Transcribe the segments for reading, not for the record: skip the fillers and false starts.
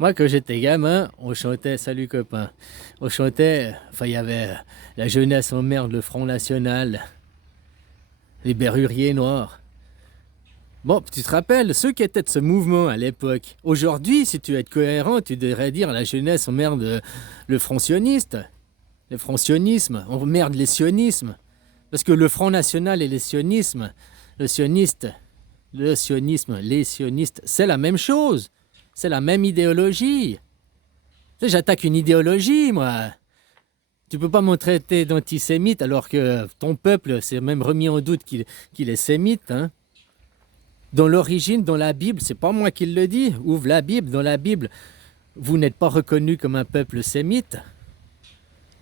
Moi, quand j'étais gamin, on chantait Salut copain. On chantait, enfin, il y avait la jeunesse en merde, le Front National, les Berruriers Noirs. Bon, tu te rappelles, ceux qui étaient de ce mouvement à l'époque. Aujourd'hui, si tu veux être cohérent, tu devrais dire la jeunesse emmerde le Front sioniste, le Front sionisme, on merde les sionismes. Parce que le Front National et les sionismes, le sioniste, le sionisme, les sionistes, c'est la même chose. C'est la même idéologie. Tu sais, j'attaque une idéologie, moi. Tu peux pas me traiter d'antisémite alors que ton peuple s'est même remis en doute qu'il est sémite. Hein. Dans l'origine, dans la Bible, c'est pas moi qui le dis. Ouvre la Bible. Dans la Bible, vous n'êtes pas reconnu comme un peuple sémite.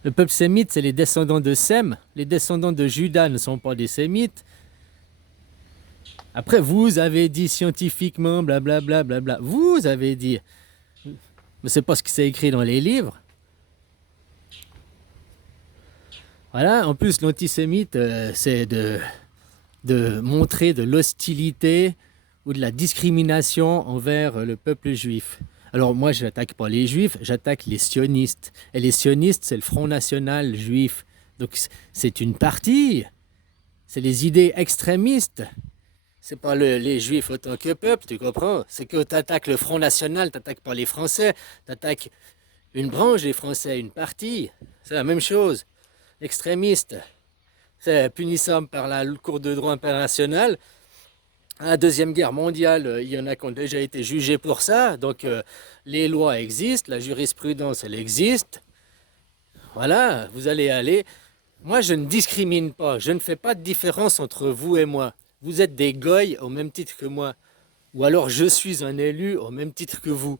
Le peuple sémite, c'est les descendants de Sem. Les descendants de Judas ne sont pas des sémites. Après, vous avez dit scientifiquement, blablabla, blablabla. Vous avez dit. Mais c'est pas ce qui s'est écrit dans les livres. Voilà, en plus, l'antisémite, c'est de montrer de l'hostilité ou de la discrimination envers le peuple juif. Alors moi, je n'attaque pas les juifs, j'attaque les sionistes. Et les sionistes, c'est le Front National juif. Donc c'est une partie, c'est les idées extrémistes. C'est pas les juifs autant que peuple, tu comprends? C'est que tu attaques le Front National, tu n'attaques pas les Français, tu attaques une branche des Français, une partie. C'est la même chose. Extrémiste. C'est punissable par la Cour de droit international. À la Deuxième Guerre mondiale, il y en a qui ont déjà été jugés pour ça. Donc les lois existent, la jurisprudence, elle existe. Voilà, vous allez aller. Moi, je ne discrimine pas. Je ne fais pas de différence entre vous et moi. Vous êtes des goyes au même titre que moi. Ou alors je suis un élu au même titre que vous.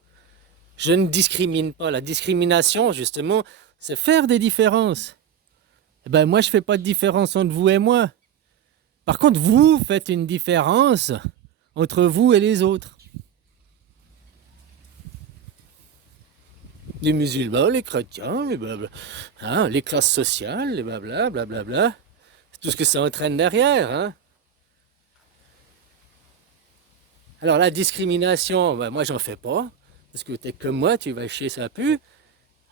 Je ne discrimine pas. La discrimination, justement, c'est faire des différences. Eh ben, moi, je ne fais pas de différence entre vous et moi. Par contre, vous faites une différence entre vous et les autres. Les musulmans, les chrétiens, les blabla, hein, les classes sociales, les blabla, blablabla. C'est tout ce que ça entraîne derrière. Hein. Alors la discrimination, ben, moi j'en fais pas. Parce que t'es comme moi, tu vas chier, ça pue.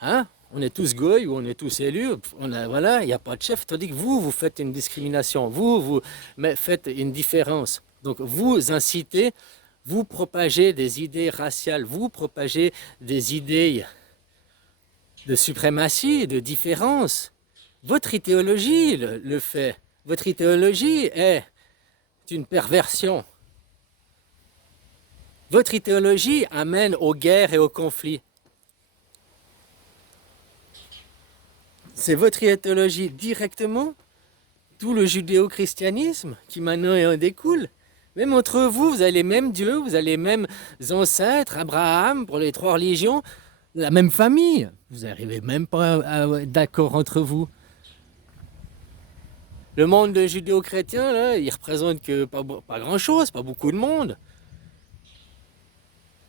Hein. On est tous goy ou on est tous élus. Voilà, il n'y a pas de chef. Tandis que vous faites une discrimination. Vous faites une différence. Donc vous incitez, vous propagez des idées raciales, vous propagez des idées de suprématie, de différence. Votre idéologie le fait. Votre idéologie est une perversion. Votre idéologie amène aux guerres et aux conflits. C'est votre idéologie directement, tout le judéo-christianisme qui maintenant en découle. Même entre vous, vous avez les mêmes dieux, vous avez les mêmes ancêtres, Abraham pour les trois religions, la même famille. Vous n'arrivez même pas à être d'accord entre vous. Le monde judéo-chrétien, là, il représente que pas grand-chose, pas beaucoup de monde.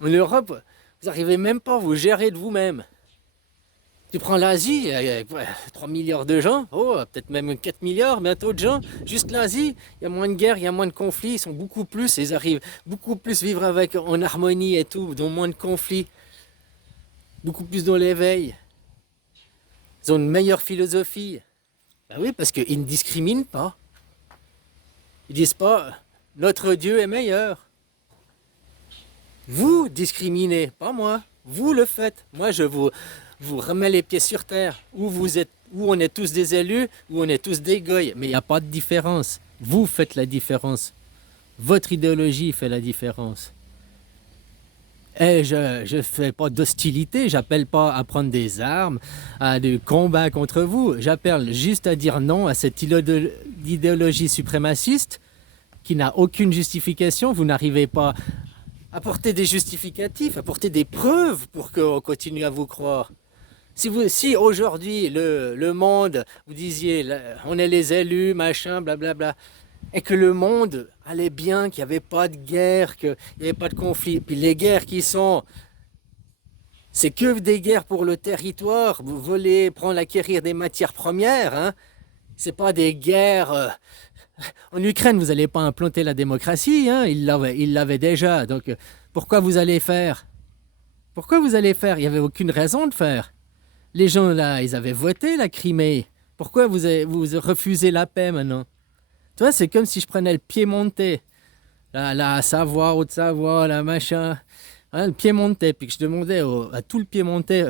En Europe, vous n'arrivez même pas à vous gérer de vous-même. Tu prends l'Asie, il y a 3 milliards de gens, oh, peut-être même 4 milliards bientôt de gens. Juste l'Asie, il y a moins de guerres, il y a moins de conflits, ils sont beaucoup plus, ils arrivent beaucoup plus vivre avec en harmonie et tout, dans moins de conflits, beaucoup plus dans l'éveil. Ils ont une meilleure philosophie. Ben oui, parce qu'ils ne discriminent pas. Ils disent pas notre Dieu est meilleur. Vous discriminez, pas moi. Vous le faites. Moi, vous remets les pieds sur terre. Où on est tous des élus, où on est tous des goyes. Mais il n'y a pas de différence. Vous faites la différence. Votre idéologie fait la différence. Et je ne fais pas d'hostilité, j'appelle pas à prendre des armes, à des combats contre vous. J'appelle juste à dire non à cette idéologie suprémaciste qui n'a aucune justification. Vous n'arrivez pas à apporter des justificatifs, à apporter des preuves pour qu'on continue à vous croire. Si aujourd'hui le monde, vous disiez, on est les élus, machin, blablabla, et que le monde allait bien, qu'il n'y avait pas de guerre, qu'il n'y avait pas de conflit, puis les guerres qui sont, c'est que des guerres pour le territoire, vous voulez prendre, acquérir des matières premières, hein, c'est pas des guerres. En Ukraine, vous n'allez pas implanter la démocratie, hein, ils l'avaient déjà, donc pourquoi vous allez faire? Pourquoi vous allez faire? Il n'y avait aucune raison de faire. Les gens là, ils avaient voté la Crimée. Pourquoi vous refusez la paix maintenant? Tu vois, c'est comme si je prenais le Piémontais, la Savoie, Haute-Savoie, la machin, hein, le Piémontais, puis que je demandais à tout le Piémontais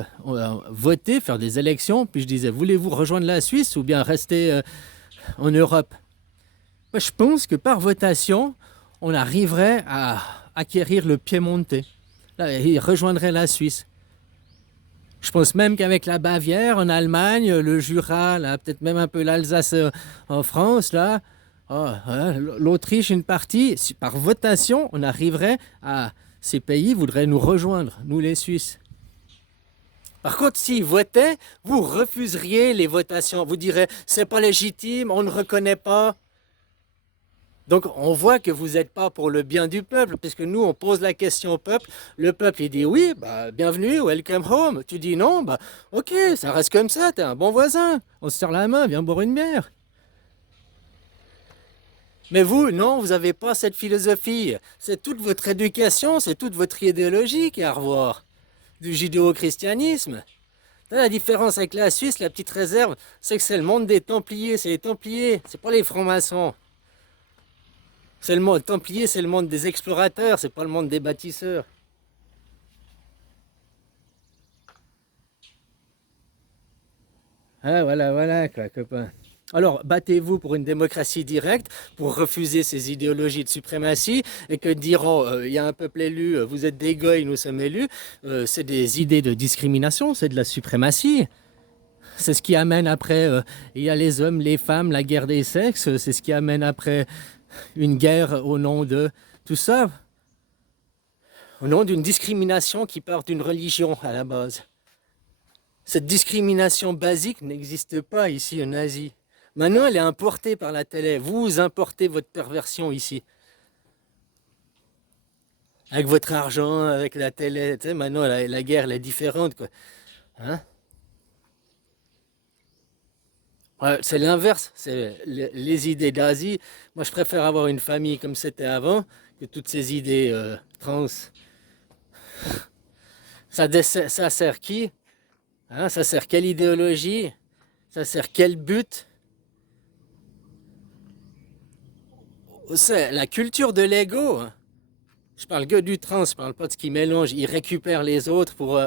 voter, faire des élections, puis je disais, voulez-vous rejoindre la Suisse ou bien rester en Europe? Moi, je pense que par votation, on arriverait à acquérir le Piémontais. Là, il rejoindrait la Suisse. Je pense même qu'avec la Bavière en Allemagne, le Jura, là, peut-être même un peu l'Alsace en France, là, l'Autriche une partie, par votation, on arriverait à... Ces pays voudraient nous rejoindre, nous les Suisses. Par contre, s'ils votaient, vous refuseriez les votations. Vous direz, c'est pas légitime, on ne reconnaît pas. Donc on voit que vous n'êtes pas pour le bien du peuple, puisque nous on pose la question au peuple, le peuple il dit oui, bah, bienvenue, welcome home, tu dis non, bah ok, ça reste comme ça, t'es un bon voisin, on se serre la main, viens boire une bière. Mais vous, non, vous n'avez pas cette philosophie, c'est toute votre éducation, c'est toute votre idéologie qui est à revoir, du judéo-christianisme. La différence avec la Suisse, la petite réserve, c'est que c'est le monde des Templiers, c'est les Templiers, c'est pas les francs-maçons. C'est le monde templier, c'est le monde des explorateurs, c'est pas le monde des bâtisseurs. Ah voilà, voilà, quoi, copain. Alors, battez-vous pour une démocratie directe, pour refuser ces idéologies de suprématie, et que diront, il y a un peuple élu, vous êtes des goïs, nous sommes élus, c'est des idées de discrimination, c'est de la suprématie. C'est ce qui amène après, il y a les hommes, les femmes, la guerre des sexes, c'est ce qui amène après une guerre au nom de tout ça, au nom d'une discrimination qui part d'une religion à la base. Cette discrimination basique n'existe pas ici en Asie. Maintenant, elle est importée par la télé. Vous importez votre perversion ici. Avec votre argent, avec la télé. Tu sais, maintenant, la guerre, elle est différente, quoi. Hein? Ouais, c'est l'inverse. C'est les idées d'Asie. Moi, je préfère avoir une famille comme c'était avant que toutes ces idées trans. Ça sert qui? Hein, ça sert quelle idéologie? Ça sert quel but? C'est la culture de l'ego. Hein. Je parle que du trans, je parle pas de ce qui mélange. Il récupère les autres pour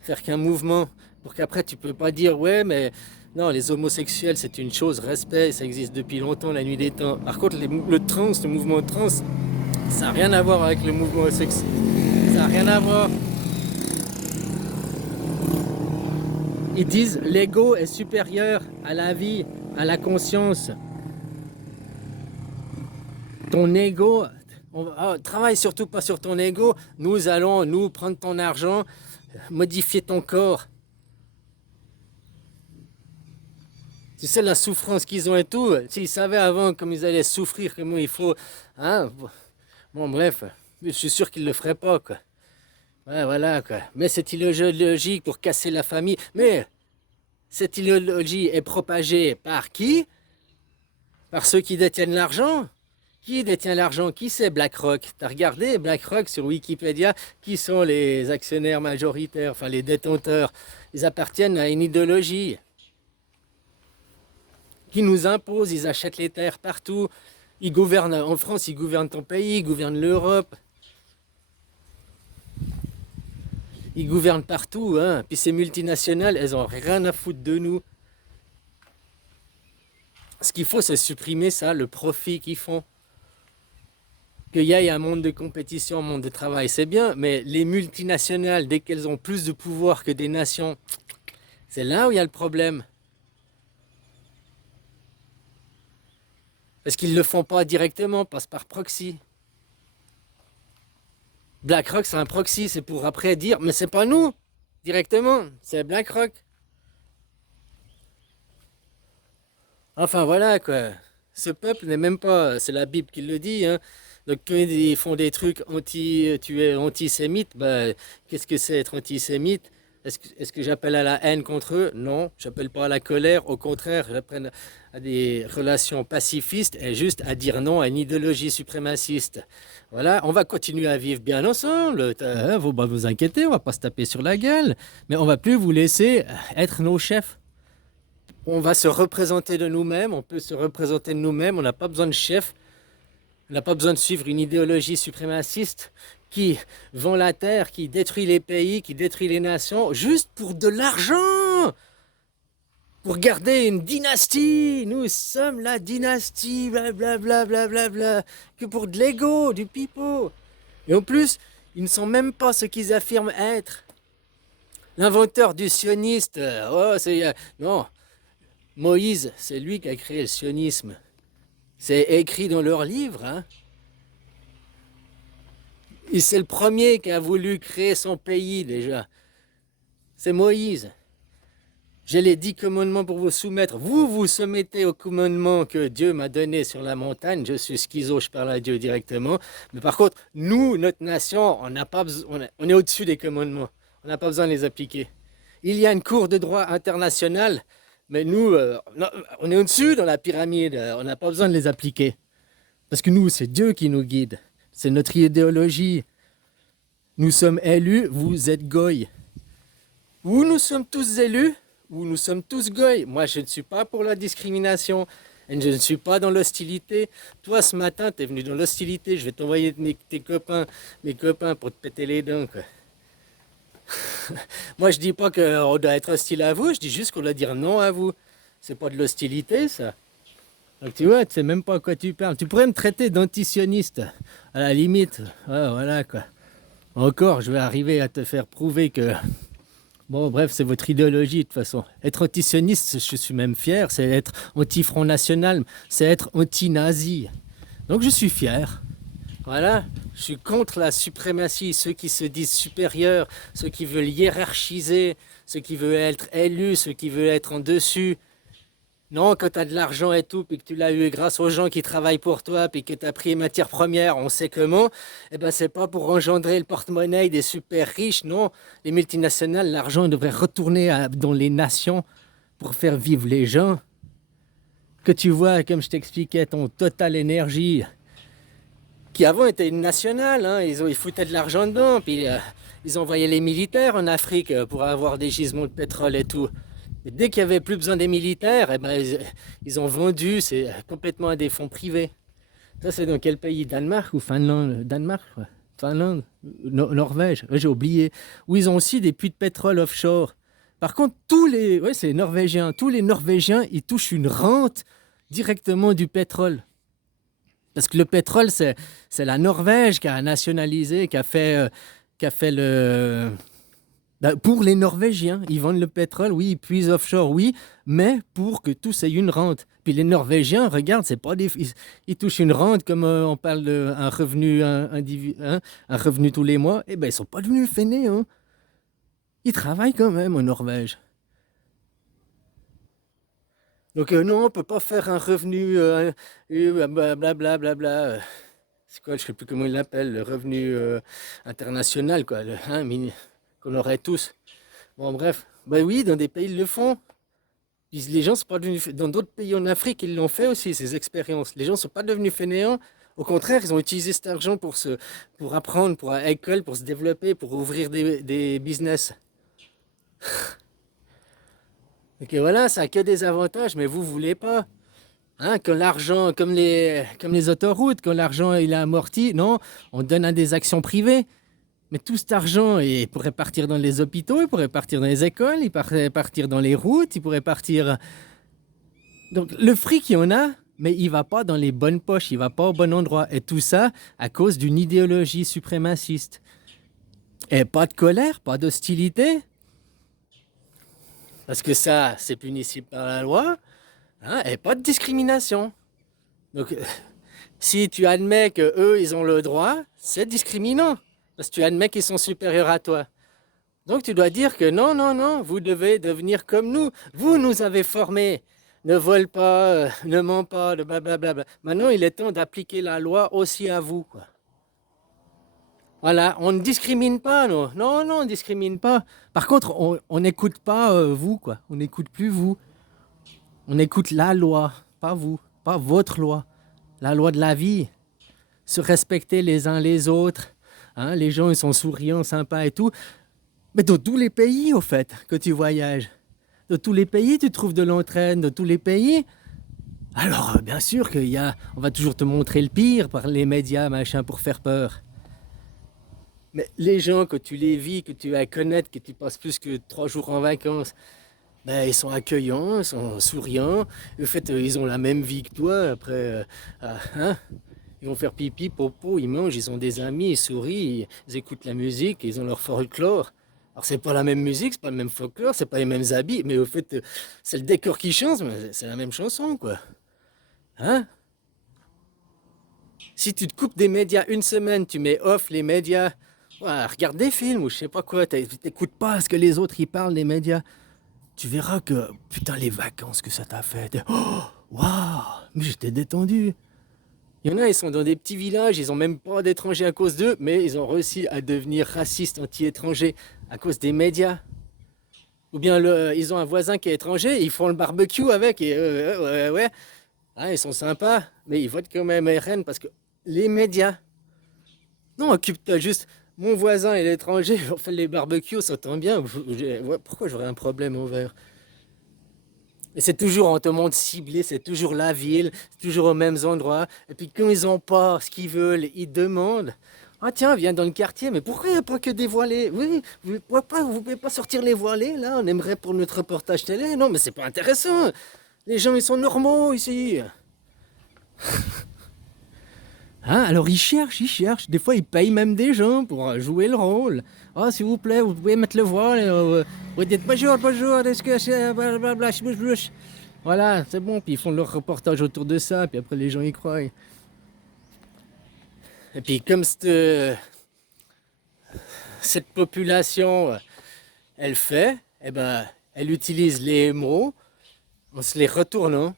faire qu'un mouvement. Pour qu'après tu peux pas dire ouais mais non les homosexuels c'est une chose, respect, ça existe depuis longtemps, la nuit des temps. Par contre le trans, le mouvement trans, ça n'a rien à voir avec le mouvement sexuel. Ça n'a rien à voir. Ils disent l'ego est supérieur à la vie, à la conscience. Ton ego, travaille surtout pas sur ton ego. Nous allons, nous, prendre ton argent, modifier ton corps. Tu sais la souffrance qu'ils ont et tout. S'ils savaient avant comme ils allaient souffrir, comment il faut... Hein? Bon, bref, je suis sûr qu'ils le feraient pas, quoi. Ouais, voilà, quoi. Mais cette idéologie pour casser la famille... Mais cette idéologie est propagée par qui? Par ceux qui détiennent l'argent. Qui détient l'argent? Qui c'est BlackRock? T'as regardé BlackRock sur Wikipédia? Qui sont les actionnaires majoritaires, enfin les détenteurs? Ils appartiennent à une idéologie qui nous impose, ils achètent les terres partout. Ils gouvernent, en France, ils gouvernent ton pays, ils gouvernent l'Europe. Ils gouvernent partout, hein. Puis ces multinationales, elles ont rien à foutre de nous. Ce qu'il faut, c'est supprimer ça, le profit qu'ils font. Qu'il y ait un monde de compétition, un monde de travail, c'est bien, mais les multinationales, dès qu'elles ont plus de pouvoir que des nations, c'est là où il y a le problème. Parce qu'ils ne le font pas directement, passent par proxy. BlackRock, c'est un proxy, c'est pour après dire, mais c'est pas nous, directement, c'est BlackRock. Enfin voilà quoi. Ce peuple n'est même pas, c'est la Bible qui le dit, hein. Donc quand ils font des trucs tu es antisémite, bah, qu'est-ce que c'est être antisémite? Est-ce que j'appelle à la haine contre eux? Non, j'appelle pas à la colère. Au contraire, j'appelle à des relations pacifistes et juste à dire non à une idéologie suprémaciste. Voilà, on va continuer à vivre bien ensemble. Vous pas vous inquiéter, on va pas se taper sur la gueule, mais on va plus vous laisser être nos chefs. On va se représenter de nous-mêmes, on peut se représenter de nous-mêmes, on n'a pas besoin de chef, on n'a pas besoin de suivre une idéologie suprémaciste qui vend la terre, qui détruit les pays, qui détruit les nations, juste pour de l'argent, pour garder une dynastie. Nous sommes la dynastie, blablabla, blablabla, que pour de l'ego, du pipeau. Et en plus, ils ne sont même pas ce qu'ils affirment être. L'inventeur du sioniste, non, Moïse, c'est lui qui a créé le sionisme. C'est écrit dans leur livre. Hein. Et c'est le premier qui a voulu créer son pays déjà. C'est Moïse. J'ai les 10 commandements pour vous soumettre. Vous vous soumettez aux commandements que Dieu m'a donnés sur la montagne. Je suis schizo, je parle à Dieu directement. Mais par contre, nous, notre nation, on est au-dessus des commandements. On n'a pas besoin de les appliquer. Il y a une cour de droit internationale, mais nous, on est au-dessus dans la pyramide. On n'a pas besoin de les appliquer. Parce que nous, c'est Dieu qui nous guide. C'est notre idéologie. Nous sommes élus, vous êtes goy. Ou nous sommes tous élus, ou nous sommes tous goy. Moi, je ne suis pas pour la discrimination. Et je ne suis pas dans l'hostilité. Toi, ce matin, tu es venu dans l'hostilité. Je vais t'envoyer mes copains pour te péter les dents. Quoi. Moi, je dis pas qu'on doit être hostile à vous. Je dis juste qu'on doit dire non à vous. C'est pas de l'hostilité, ça. Donc tu vois, tu sais même pas à quoi tu parles. Tu pourrais me traiter d'antisioniste, à la limite. Ouais, voilà quoi. Encore, je vais arriver à te faire prouver que... Bon, bref, c'est votre idéologie de toute façon. Être antisioniste, je suis même fier. C'est être anti-Front National. C'est être anti-nazi. Donc je suis fier. Voilà. Je suis contre la suprématie. Ceux qui se disent supérieurs, ceux qui veulent hiérarchiser, ceux qui veulent être élus, ceux qui veulent être en dessus. Non, quand tu as de l'argent et tout, puis que tu l'as eu grâce aux gens qui travaillent pour toi, puis que tu as pris les matières premières, on sait comment, eh ben c'est pas pour engendrer le porte-monnaie des super riches, non. Les multinationales, l'argent devrait retourner dans les nations pour faire vivre les gens. Que tu vois, comme je t'expliquais, ton Total Énergie, qui avant était une nationale, hein, ils foutaient de l'argent dedans, puis ils envoyaient les militaires en Afrique pour avoir des gisements de pétrole et tout. Mais dès qu'il n'y avait plus besoin des militaires, eh ben, ils ont vendu, c'est complètement à des fonds privés. Ça, c'est dans quel pays? Danemark ou Finlande? Danemark, quoi. Finlande, Norvège, j'ai oublié. Où ils ont aussi des puits de pétrole offshore. Par contre, c'est norvégien, tous les Norvégiens, ils touchent une rente directement du pétrole. Parce que le pétrole, c'est la Norvège qui a nationalisé, qui a fait le... Pour les Norvégiens, ils vendent le pétrole, oui, ils puisent offshore, oui, mais pour que tous aient une rente. Puis les Norvégiens, regarde, c'est pas ils touchent une rente comme on parle d'un revenu un revenu tous les mois. Eh ben, ils sont pas devenus fainéants. Ils travaillent quand même en Norvège. Donc non, on peut pas faire un revenu blablabla. C'est quoi, je sais plus comment ils l'appellent, le revenu international, quoi, qu'on aurait tous. Bon, bref. Ben oui, dans des pays, ils le font. Les gens sont pas devenus... Dans d'autres pays en Afrique, ils l'ont fait aussi, ces expériences. Les gens ne sont pas devenus fainéants. Au contraire, ils ont utilisé cet argent pour apprendre, pour à l'école, pour se développer, pour ouvrir des business. Donc voilà, ça n'a que des avantages, mais vous ne voulez pas. Hein, quand l'argent, comme les autoroutes, quand l'argent il est amorti, non, on donne à des actions privées. Mais tout cet argent, il pourrait partir dans les hôpitaux, il pourrait partir dans les écoles, il pourrait partir dans les routes, il pourrait partir... Donc le fric, il y en a, mais il ne va pas dans les bonnes poches, il ne va pas au bon endroit. Et tout ça à cause d'une idéologie suprémaciste. Et pas de colère, pas d'hostilité, parce que ça, c'est punissible par la loi, hein, et pas de discrimination. Donc, si tu admets qu'eux, ils ont le droit, c'est discriminant. Parce que tu admets qu'ils sont supérieurs à toi. Donc tu dois dire que non, non, non, vous devez devenir comme nous. Vous nous avez formés. Ne vole pas, ne ment pas, de blablabla. Maintenant, il est temps d'appliquer la loi aussi à vous, quoi. Voilà, on ne discrimine pas, non. Non, non, on ne discrimine pas. Par contre, on n'écoute pas vous, quoi. On n'écoute plus vous. On écoute la loi, pas vous, pas votre loi. La loi de la vie. Se respecter les uns les autres. Hein, les gens, ils sont souriants, sympas et tout. Mais dans tous les pays, au fait, que tu voyages. Dans tous les pays, tu trouves de l'entraide. Dans tous les pays. Alors, bien sûr qu'il y a... On va toujours te montrer le pire par les médias, machin, pour faire peur. Mais les gens, que tu les vis, que tu vas connaître, que tu passes plus que 3 jours en vacances, ben, ils sont accueillants, ils sont souriants. En fait, ils ont la même vie que toi. Après, hein, ils vont faire pipi, popo, ils mangent, ils ont des amis, ils sourient, ils écoutent la musique, ils ont leur folklore. Alors, c'est pas la même musique, c'est pas le même folklore, c'est pas les mêmes habits, mais au fait, c'est le décor qui change, mais c'est la même chanson, quoi. Hein? Si tu te coupes des médias une semaine, tu mets off les médias, ouais, regarde des films ou je sais pas quoi, t'écoutes pas ce que les autres y parlent des médias, tu verras que, putain, les vacances que ça t'a fait. Oh, waouh, mais j'étais détendu. Il y en a, ils sont dans des petits villages, ils ont même pas d'étrangers à cause d'eux, mais ils ont réussi à devenir racistes, anti-étrangers à cause des médias. Ou bien ils ont un voisin qui est étranger, ils font le barbecue avec, et ouais, ah, ils sont sympas, mais ils votent quand même RN parce que les médias. Non, occupe-toi juste. Mon voisin est l'étranger, on fait les barbecues, ça tombe bien. Pourquoi j'aurais un problème envers? Et c'est toujours, on te montre ciblé, c'est toujours la ville, c'est toujours aux mêmes endroits. Et puis quand ils ont pas ce qu'ils veulent, ils demandent. Ah tiens, viens dans le quartier, mais pourquoi il n'y a pas que des voilés? Oui, vous pouvez pas sortir les voilés, là, on aimerait pour notre reportage télé. Non, mais c'est pas intéressant. Les gens, ils sont normaux ici. Hein, alors ils cherchent, ils cherchent. Des fois, ils payent même des gens pour jouer le rôle. Oh, s'il vous plaît, vous pouvez mettre le voile. Vous dites bonjour, bonjour, est-ce que c'est blablabla, voilà, c'est bon. Puis ils font leur reportage autour de ça. Puis après, les gens y croient. Et puis, comme cette population, elle fait, eh ben, elle utilise les mots en se les retournant.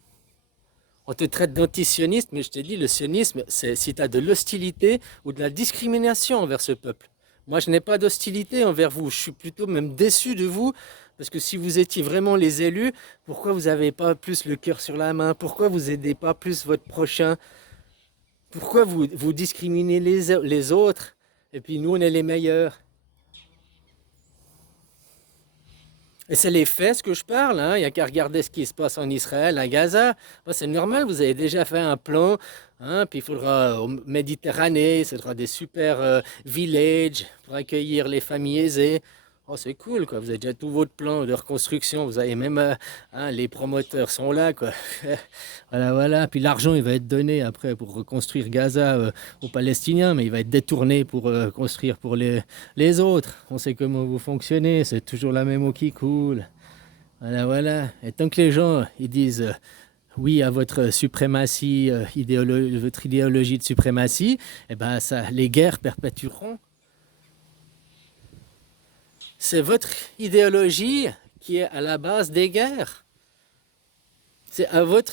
On te traite d'antisioniste, mais je te dis, le sionisme, c'est si tu as de l'hostilité ou de la discrimination envers ce peuple. Moi, je n'ai pas d'hostilité envers vous. Je suis plutôt même déçu de vous, parce que si vous étiez vraiment les élus, pourquoi vous n'avez pas plus le cœur sur la main? Pourquoi vous n'aidez pas plus votre prochain? Pourquoi vous discriminez les autres? Et puis nous, on est les meilleurs. Et c'est les faits, ce que je parle, hein. Il n'y a qu'à regarder ce qui se passe en Israël, à Gaza. Moi, c'est normal, vous avez déjà fait un plan, hein, puis il faudra en Méditerranée, il faudra des super villages pour accueillir les familles aisées. Oh, c'est cool, quoi. Vous avez déjà tout votre plan de reconstruction. Vous avez même, hein, les promoteurs sont là, quoi. Voilà, voilà. Puis l'argent, il va être donné après pour reconstruire Gaza aux Palestiniens, mais il va être détourné pour construire pour les autres. On sait comment vous fonctionnez. C'est toujours la même eau qui coule. Voilà, voilà. Et tant que les gens, ils disent oui à votre suprématie, votre idéologie de suprématie, eh ben ça, les guerres perpétueront. C'est votre idéologie qui est à la base des guerres. C'est à votre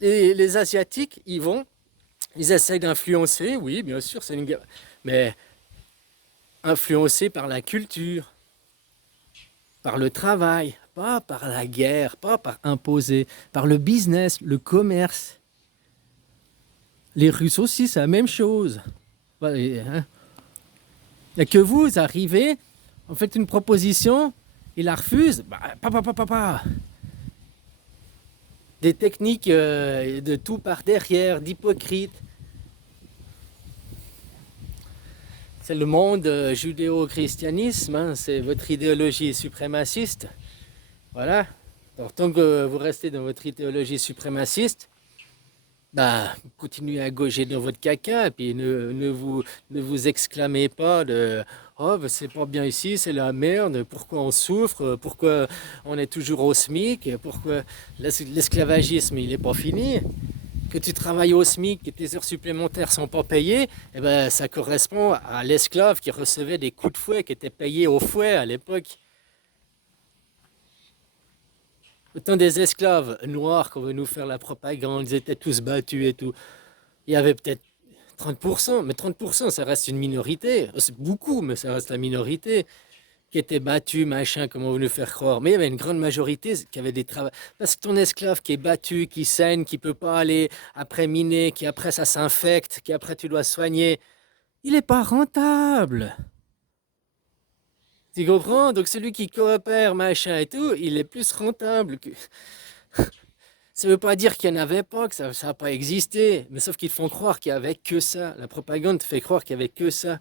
les Asiatiques, ils essayent d'influencer, oui, bien sûr, c'est une guerre, mais influencés par la culture, par le travail, pas par la guerre, pas par imposer, par le business, le commerce. Les Russes aussi, c'est la même chose. Hein. Et que vous arrivez, vous faites une proposition, ils la refusent, bah, pas. Des techniques de tout par derrière, d'hypocrite. C'est le monde judéo-christianisme, hein, c'est votre idéologie suprémaciste. Voilà. Alors, tant que vous restez dans votre idéologie suprémaciste, bah, continuez à gauger dans votre caca et puis ne vous exclamez pas de oh, ben, c'est pas bien ici, c'est la merde, pourquoi on souffre, pourquoi on est toujours au SMIC, pourquoi l'esclavagisme il n'est pas fini. Que tu travailles au SMIC, que tes heures supplémentaires sont pas payées, eh ben, ça correspond à l'esclave qui recevait des coups de fouet, qui était payé au fouet à l'époque. Autant des esclaves noirs qu'on veut nous faire la propagande, ils étaient tous battus et tout. Il y avait peut-être 30%, mais 30%, ça reste une minorité. C'est beaucoup, mais ça reste la minorité qui était battue, machin, comme on veut nous faire croire. Mais il y avait une grande majorité qui avait des travaux. Parce que ton esclave qui est battu, qui saigne, qui peut pas aller après miner, qui après ça s'infecte, qui après tu dois soigner, il n'est pas rentable. Tu comprends? Donc celui qui coopère, machin et tout, il est plus rentable que... Ça veut pas dire qu'il n'y en avait pas, que ça n'a pas existé, mais sauf qu'ils font croire qu'il n'y avait que ça. La propagande te fait croire qu'il n'y avait que ça.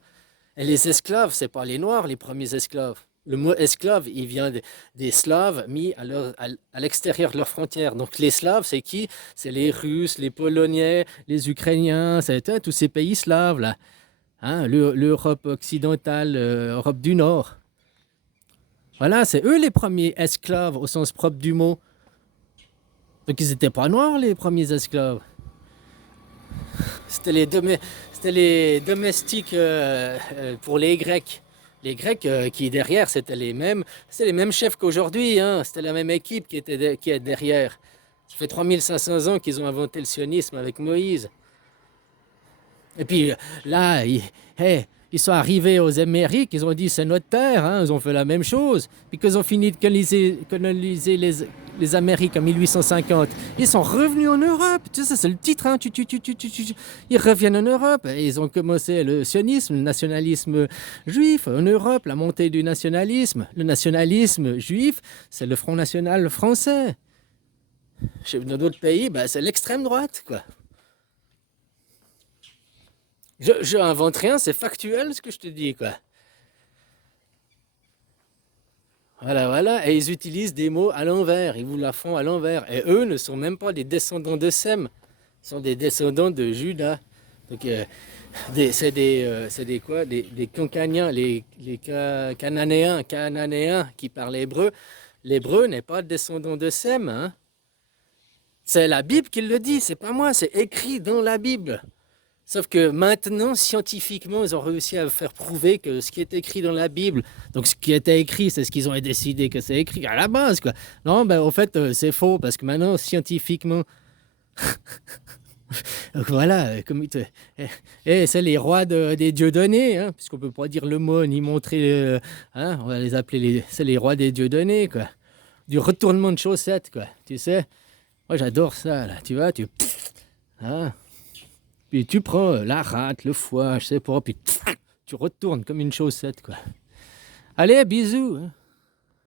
Et les esclaves, c'est pas les Noirs les premiers esclaves. Le mot esclave, il vient des Slaves mis à l'extérieur de leurs frontières. Donc les Slaves, c'est qui? C'est les Russes, les Polonais, les Ukrainiens, c'est tous ces pays slaves là. Hein, l'Europe occidentale, Europe du Nord. Voilà, c'est eux les premiers esclaves au sens propre du mot. Donc ils n'étaient pas noirs les premiers esclaves. C'était les domestiques pour les Grecs. Les Grecs qui derrière, c'était les mêmes chefs qu'aujourd'hui. Hein. C'était la même équipe qui est derrière. Ça fait 3500 ans qu'ils ont inventé le sionisme avec Moïse. Et puis là, ils sont arrivés aux Amériques, ils ont dit c'est notre terre, hein, ils ont fait la même chose. Puis qu'ils ont fini de coloniser les Amériques en 1850, ils sont revenus en Europe. Tu sais, ça c'est le titre, hein, ils reviennent en Europe. Et ils ont commencé le sionisme, le nationalisme juif en Europe, la montée du nationalisme. Le nationalisme juif, c'est le Front National français. Dans d'autres pays, bah, c'est l'extrême droite, quoi. Je invente rien, c'est factuel ce que je te dis, quoi. Voilà, voilà. Et ils utilisent des mots à l'envers, ils vous la font à l'envers. Et eux ne sont même pas des descendants de Sem, ils sont des descendants de Judas. Donc, c'est des quoi? Des Cancaniens, Cananéens qui parlent hébreu. L'hébreu n'est pas descendant de Sem, hein. C'est la Bible qui le dit, c'est pas moi, c'est écrit dans la Bible. Sauf que maintenant, scientifiquement, ils ont réussi à faire prouver que ce qui est écrit dans la Bible, donc ce qui était écrit, c'est ce qu'ils ont décidé que c'est écrit à la base, quoi. Non, ben, en fait, c'est faux, parce que maintenant, scientifiquement, donc voilà, c'est les rois des dieux donnés, hein, puisqu'on peut pas dire le mot ni montrer, hein, on va les appeler, c'est les rois des dieux donnés, quoi. Du retournement de chaussettes, quoi, tu sais. Moi, j'adore ça, là, tu vois, hein. Puis tu prends la rate, le foie, je sais pas, puis tu retournes comme une chaussette, quoi. Allez, bisous, hein.